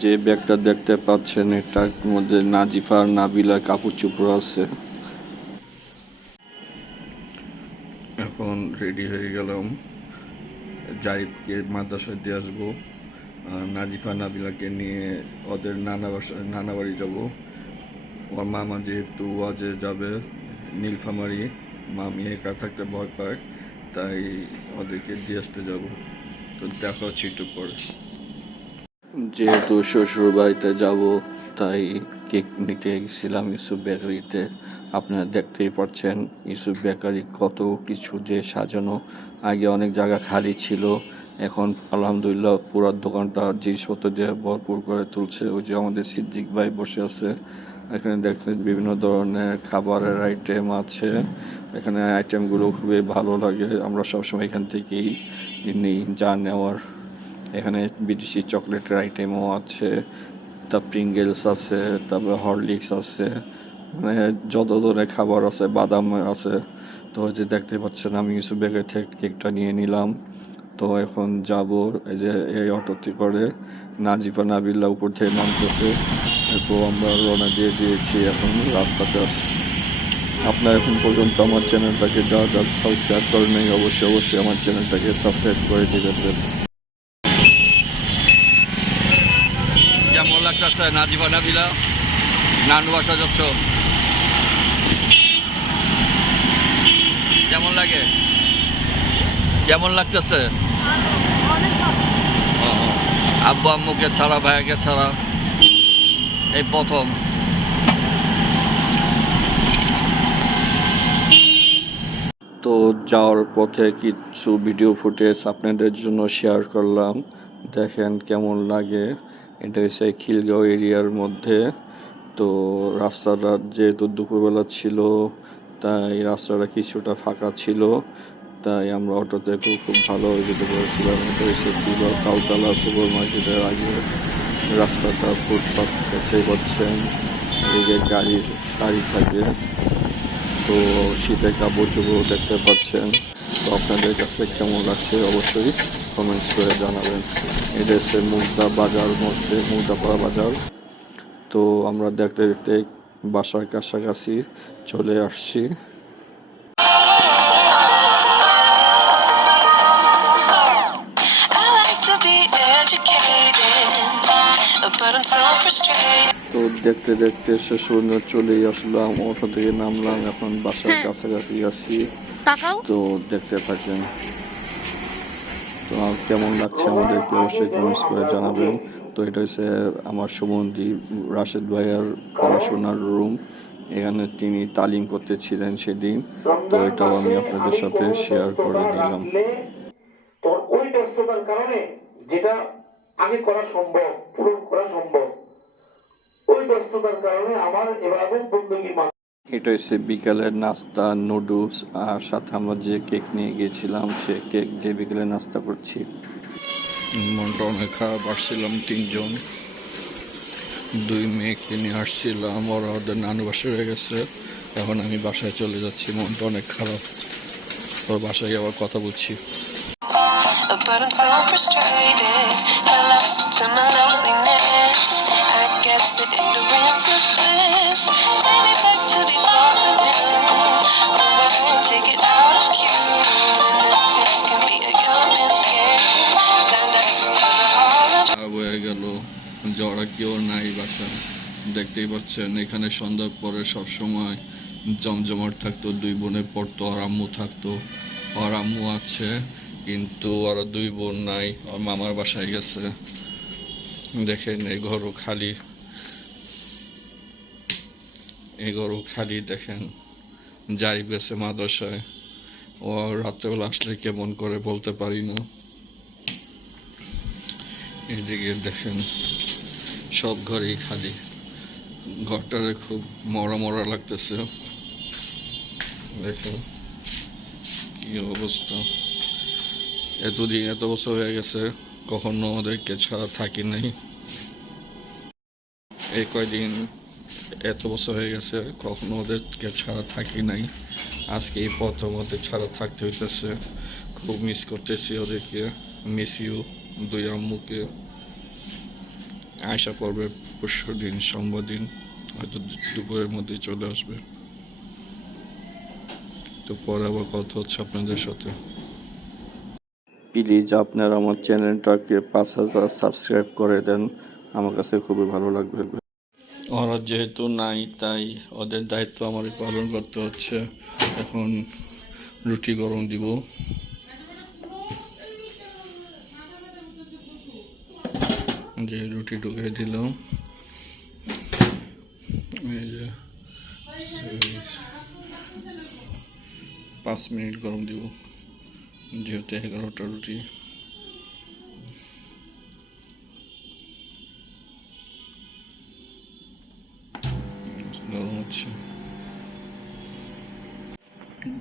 যে ব্যাগটা দেখতে পাচ্ছেন এটার মধ্যে নাজিফা আর নাবিলার কাপড় চোপড় আছে। এখন রেডি হয়ে গেলাম, জারিফকে মাদ্রাসায় দিয়ে আসবো, নাজিফা নাবিলাকে নিয়ে ওদের নানা বাড়ি যাবো। ওর মামা যেহেতু ওয়াজে যাবে নীলফামারী, মামি একা থাকতে ভয় পায়, তাই ওদেরকে দিয়ে আসতে যাবো। তো দেখা হচ্ছে একটু পরে। যেহেতু শ্বশুর বাড়িতে যাব তাই কেক নিতে গেছিলাম ইউসুফ বেকারিতে। আপনারা দেখতেই পাচ্ছেন ইউসুফ বেকারি কত কিছু যে সাজানো। আগে অনেক জায়গা খালি ছিল, এখন আলহামদুলিল্লাহ পুরো দোকানটা জিনিসপত্র দিয়ে ভরপুর করে তুলছে। ওই যে আমাদের সিদ্দিক ভাই বসে আছে, এখানে দেখতে বিভিন্ন ধরনের খাবারের আইটেম আছে। এখানে আইটেমগুলো খুবই ভালো লাগে, আমরা সবসময় এখান থেকেই নিই যা নেওয়ার। এখানে বিদেশি চকলেটের আইটেমও আছে, তা প্রিঙ্গেলস আছে, তারপরে হরলিক্স আছে, মানে যত ধরনের খাবার আছে, বাদাম আছে। তো ওই যে দেখতে পাচ্ছেন আমি ইউসুফ বেকারি থেকে কেকটা নিয়ে নিলাম। তো এখন যাব, এই যে এই অটোতে করে নাজিফা নাবিল্লা উপর থেকে নামতেছে। তো আমরা রওনা দিয়ে দিয়েছি, এখন রাস্তাতে আছি। আপনার এখন পর্যন্ত আমার চ্যানেলটাকে যা সাবস্ক্রাইব করেন নাই অবশ্যই আমার চ্যানেলটাকে সাবস্ক্রাইব করে দেবেন। কেমন লাগতেছে নাজিফা নাবিলা, নানু বাসা যাচ্ছ, কেমন লাগে, কেমন লাগতেছে? আব্বু আম্মুকে ছাড়া, ভাইয়াকে ছাড়া এই প্রথম। তো যাওয়ার পথে কিছু ভিডিও ফুটেজ আপনাদের জন্য শেয়ার করলাম, দেখেন কেমন লাগে। এটা হচ্ছে খিলগাঁও এরিয়ার মধ্যে। তো রাস্তাটা যেহেতু দুপুরবেলা ছিল তাই রাস্তাটা কিছুটা ফাঁকা ছিল, তাই আমরা অটোতে খুব ভালো যেতে পেরেছিলাম। এটা হচ্ছে খিলগাঁও তালতলা সুপার মার্কেটের আগে রাস্তাটা, ফুটপাথ দেখতেই পাচ্ছেন, এদিকে গাড়ির সারি থাকে। তো শীতের কাপড় চোপড় দেখতে পাচ্ছেন। তো আপনাদের কাছে কেমন লাগছে অবশ্যই কমেন্টস করে জানাবেন। এটা হচ্ছে মুগদা বাজার মধ্যে, মুগদাপাড়া বাজার। তো আমরা দেখতে দেখতে বাসার কাছাকাছি চলে আসছি। তো দেখতে দেখতে শেষ পর্যন্ত চলেই আসলাম, অটো থেকে নামলাম, এখন বাসার কাছাকাছি আছি। তো দেখতে থাকেন। তো কেমন লাগছে আমাদেরকে অবশ্যই কমেন্টস করে জানাবেন। তো এটা হচ্ছে আমার সুমন্দি রাশেদ ভাইয়ার পড়াশোনার রুম, এখানে তিনি তালিম করতেছিলেন সেদিন। তো এটাও আমি আপনাদের সাথে শেয়ার করে দিলাম। তো ওই ব্যস্ততার কারণে যেটা আগে করা সম্ভব, পূরণ করা সম্ভব, ওই ব্যস্ততার কারণে আমার ইবাদত বندگی। এটা হচ্ছে বিকালের নাস্তা, নুডলস আর সাথে আমরা যে কেক নিয়ে গিয়েছিলাম সে কেক দিয়ে বিকেলে নাস্তা করছি। মনটা অনেক খারাপ, আসছিলাম 3 জন, 2 মেয়েকে নিয়ে আসছিলাম, ওরা ওদের নানু বাসায় হয়ে গেছে। এখন আমি বাসায় চলে যাচ্ছি, মনটা অনেক খারাপ। ওর বাসায় আবার কথা বলছি। But I'm so frustrated. Hello to my loneliness. I guess that ignorance is bliss. Take me back to before the new. Rewind, take it out of cue. Innocence can be a young man's game. Stand up for the all of. হয়ে গেল, যারা কেউ নাই বাসা। দেখতেই পাচ্ছেন এখানে সন্ধ্যার পরে সবসময় জমজমাট থাকতো। 2 বোনে পড়তো, আর আম্মু থাকতো। আর আম্মু আছে কিন্তু ওরা 2 বোন নাই, আর মামার বাসায় গেছে। দেখেন এই ঘরও খালি, এই ঘরও খালি। দেখেন যাই গেছে মাদ্রাসায়, ও রাত্রেবেলা আসলে কেমন করে বলতে পারি না। এদিকে দেখেন সব ঘরেই খালি, ঘরটারে খুব মরা মরা লাগতেছে। দেখেন কি অবস্থা, এত বছর হয়ে গেছে কখনো ওদেরকে ছাড়া থাকি নাই। এই কয়দিন এত বছর হয়ে গেছে কখনো ওদেরকে ছাড়া থাকি নাই, আজকে এই প্রথম ওদের ছাড়া থাকতে হইতেছে। খুব মিস করতেছি ওদেরকে, মিস ইউ 2 আম্মুকে। আশা পড়বে পরশু দিন, সোমবার দিন, হয়তো দুপুরের মধ্যেই চলে আসবে। তো পরে আবার কথা হচ্ছে আপনাদের সাথে। প্লিজ আপনারা আমার চ্যানেলটাকে 5,000 সাবস্ক্রাইব করে দেন, আমার কাছে খুবই ভালো লাগবে। ওরা যেহেতু নাই তাই ওদের দায়িত্ব আমারই পালন করতে হচ্ছে। এখন রুটি গরম দিব। যে রুটি ঢুকে দিলাম, এই যে 5 মিনিট গরম দিব, যেহেতু 11টা রুটি। গরম হচ্ছে,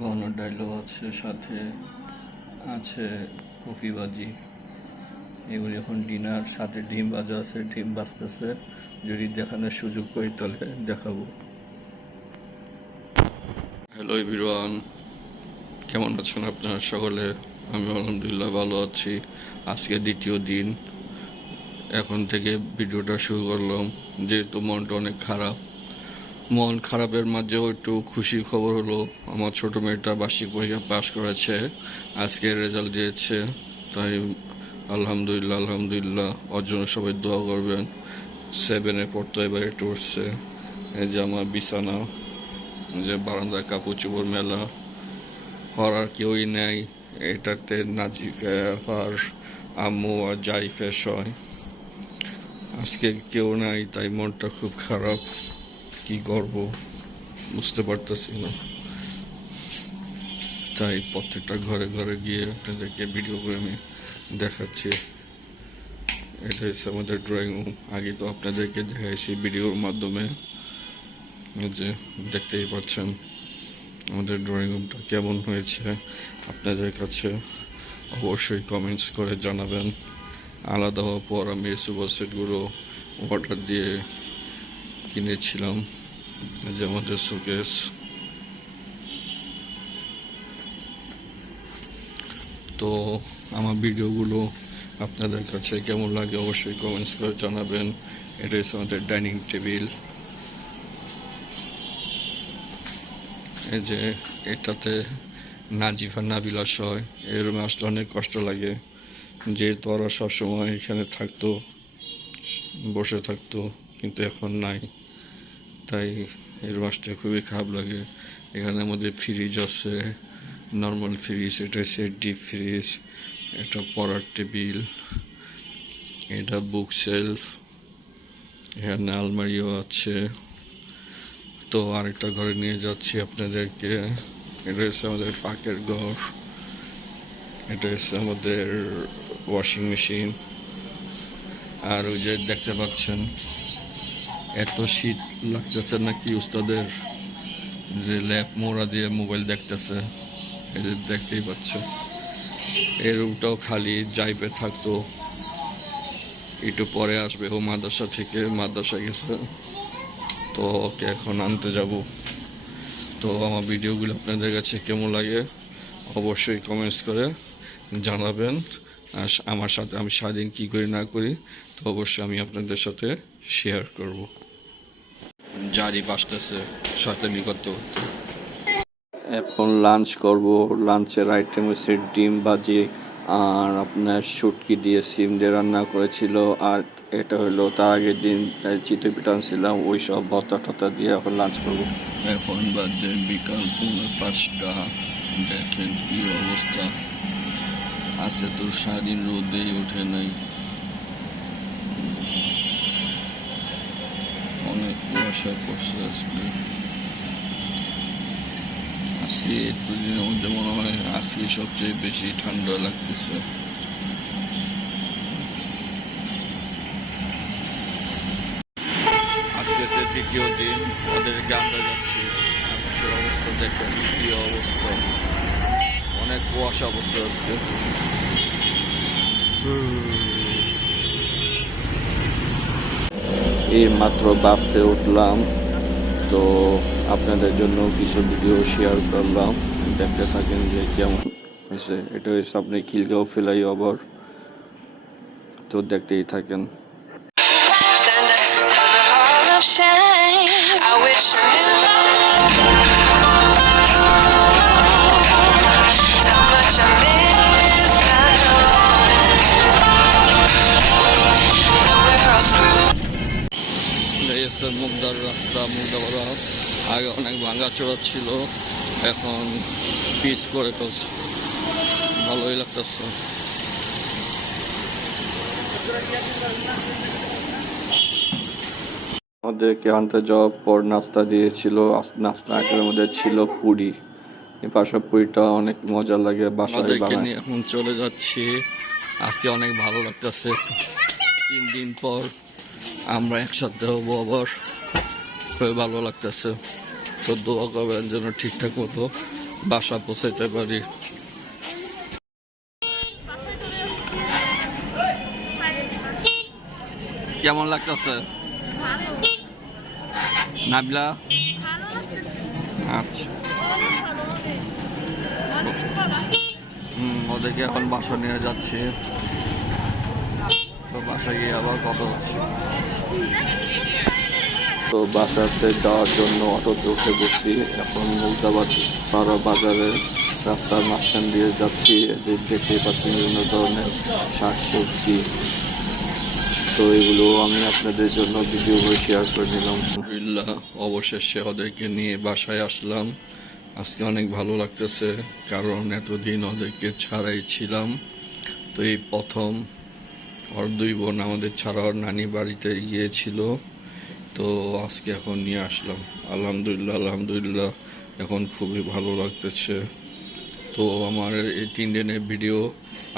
ঘন ডাইলও আছে, সাথে আছে কফি ভাজি। এগুলি এখন ডিনার, সাথে ডিম ভাজা আছে, ডিম ভাজতেছে। যদি দেখানোর সুযোগ পাই তাহলে দেখাবো। হ্যালো এভরিওয়ান, কেমন আছেন আপনারা সকলে? আমি আলহামদুলিল্লাহ ভালো আছি। আজকে দ্বিতীয় দিন, এখন থেকে ভিডিওটা শুরু করলাম। যেহেতু মনটা অনেক খারাপ, মন খারাপের মাঝেও একটু খুশি খবর হলো, আমার ছোট মেয়েটা বার্ষিক পরীক্ষা পাশ করেছে, আজকে রেজাল্ট দিয়েছে। তাই আলহামদুলিল্লাহ আলহামদুলিল্লাহ, ওর জন্য সবাই দোয়া করবেন। 7-এ পড়তো, এবার একটু উঠছে। এই যে আমার বিছানা, যে বারান্দার কাপড় চোপড় মেলা, আর কেউই নেই। এটাতে নাজিফার আম্মু আর যাই ফ্রেশ হয়, আজকে কেউ নাই, তাই মনটা খুব খারাপ। কি করব বুঝতে পারতেছি না। তাই প্রত্যেকটা ঘরে ঘরে গিয়ে আপনাদেরকে ভিডিও করে আমি দেখাচ্ছি। এটা হচ্ছে আমাদের ড্রয়িং রুম। আগে তো আপনাদেরকে দেখাইছি ভিডিওর মাধ্যমে, যে দেখতেই পাচ্ছেন আমাদের ড্রয়িং রুমটা কেমন হয়েছে আপনাদের কাছে অবশ্যই কমেন্টস করে জানাবেন। আলাদা হওয়ার পর আমি এই সুপার সেটগুলো অর্ডার দিয়ে কিনেছিলাম, যে আমাদের শোকেস। তো আমার ভিডিওগুলো আপনাদের কাছে কেমন লাগে অবশ্যই কমেন্টস করে জানাবেন। এটা হচ্ছে আমাদের ডাইনিং টেবিল। এই যে এটাতে নাজিফা নাবিলাস হয়, এই রুমে আসলে অনেক কষ্ট লাগে, যেহেতু ওরা সবসময় এখানে থাকতো, বসে থাকতো, কিন্তু এখন নাই, তাই এই রুমে আসতে খুবই খারাপ লাগে। এখানে আমাদের ফ্রিজ আছে, নর্মাল ফ্রিজ, এটা হচ্ছে ডিপ ফ্রিজ, এটা পড়ার টেবিল, এটা বুক সেলফ, এখানে আলমারিও আছে। তো আরেকটা ঘরে নিয়ে যাচ্ছি আপনাদেরকে। এটা হচ্ছে আমাদের পাকের ঘর, এটা হচ্ছে আমাদের ওয়াশিং মেশিন। আর ওই যে দেখতে পাচ্ছেন, এত শীত লাগতেছে নাকি উস্তাদের, যে ল্যাপ মোড়া দিয়ে মোবাইল দেখতেছে, এই যে দেখতেই পাচ্ছে। এই রুমটাও খালি, যাইবে থাকতো, একটু পরে আসবে। ও মাদ্রাসা থেকে, মাদ্রাসা গেছে, তো ওকে এখন আনতে যাব। তো আমার ভিডিওগুলো আপনাদের কাছে কেমন লাগে অবশ্যই কমেন্টস করে জানাবেন। আর আমার সাথে আমি সারাদিন কী করি না করি, তো অবশ্যই আমি আপনাদের সাথে শেয়ার করব। জারি বাসতেছে শয়তানি করতে করতে। এখন লাঞ্চ করব। লাঞ্চের আইটেম হচ্ছে ডিম ভাজি, আর আপনার শুটকি দিয়ে সিম দিয়ে রান্না করেছিল। আর এটা হলো তার আগের দিন চিতই পিঠা আনছিলাম, ওই সব ভর্তা টর্তা দিয়ে এখন লাঞ্চ করব। এখন বাজে বিকাল 5:30। দেখেন কি অবস্থা, আজকে তো সারাদিন রোদেই ওঠে নাই, অনেক কুয়াশা পড়ছে আজকে। আজকে এতদিনের মধ্যে মনে হয় আজকে সবচেয়ে বেশি ঠান্ডা লাগতেছে। আজকে সে দ্বিতীয় দিন, ওদেরকে আমরা যাচ্ছি। আকাশের অবস্থা দেখেন কি অবস্থা, অনেক কুয়াশা অবস্থা আজকে। এই মাত্র বাসে উঠলাম, তো আপনাদের জন্য কিছু ভিডিও শেয়ার করলাম, দেখতে থাকেন যে কেমন হয়েছে। এটা হয়েছে আপনি খিলগাঁও ফ্লাইওভার, তো দেখতেই থাকেন। wish I knew how much I miss not knowing that we're all screwed. এই হচ্ছে মুগদার রাস্তা, মুগদাপাড়া। আগে অনেক ভাঙাচোরা ছিল, এখন পিচ করে ফেলছে, ভালোই লাগতেছে। আমাদেরকে আনতে যাওয়ার পর নাস্তা দিয়েছিল, নাস্তা আইটেমের মধ্যে ছিল পুরি। এই পাশা পুরিটা অনেক মজা লাগে, বাসায় বানাই। এখন চলে যাচ্ছি, আজকে অনেক ভালো লাগতেছে। 3 দিন পর আমরা একসাথে হবো আবার, খুবই ভালো লাগতেছে। তো দোয়া করবেন যেন ঠিকঠাক মতো বাসা পৌঁছাইতে পারি। কেমন লাগতেছে নাবিলা? আচ্ছা, ওদেরকে এখন বাসা নিয়ে যাচ্ছি। তো বাসায় গিয়ে আবার কথা হচ্ছে। তো বাসাতে যাওয়ার জন্য অটোতে উঠে বসি। এখন মুগদাবাদ পাড়া বাজারে রাস্তার মাঝখান দিয়ে যাচ্ছি। এদের দেখতেই পাচ্ছি বিভিন্ন ধরনের শাকসবজি। তো এগুলো আমি আপনাদের জন্য ভিডিও করে শেয়ার করে নিলাম। আলহামদুলিল্লাহ, অবশেষে ওদেরকে নিয়ে বাসায় আসলাম। আজকে অনেক ভালো লাগতেছে, কারণ এতদিন ওদেরকে ছাড়াই ছিলাম। তো এই প্রথম ওর 2 বোন আমাদের ছাড়া ওর নানি বাড়িতে গিয়েছিল। তো আজকে এখন নিয়ে আসলাম। আলহামদুলিল্লাহ, আলহামদুলিল্লাহ, এখন খুবই ভালো লাগতেছে। তো আমার এই 3 দিনের ভিডিও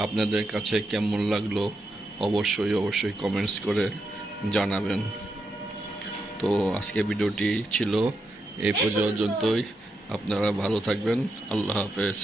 আপনাদের কাছে কেমন লাগলো অবশ্যই কমেন্টস করে জানাবেন। তো আজকে ভিডিওটি ছিল এই পর্যন্তই। আপনারা ভালো থাকবেন। আল্লাহ হাফেজ।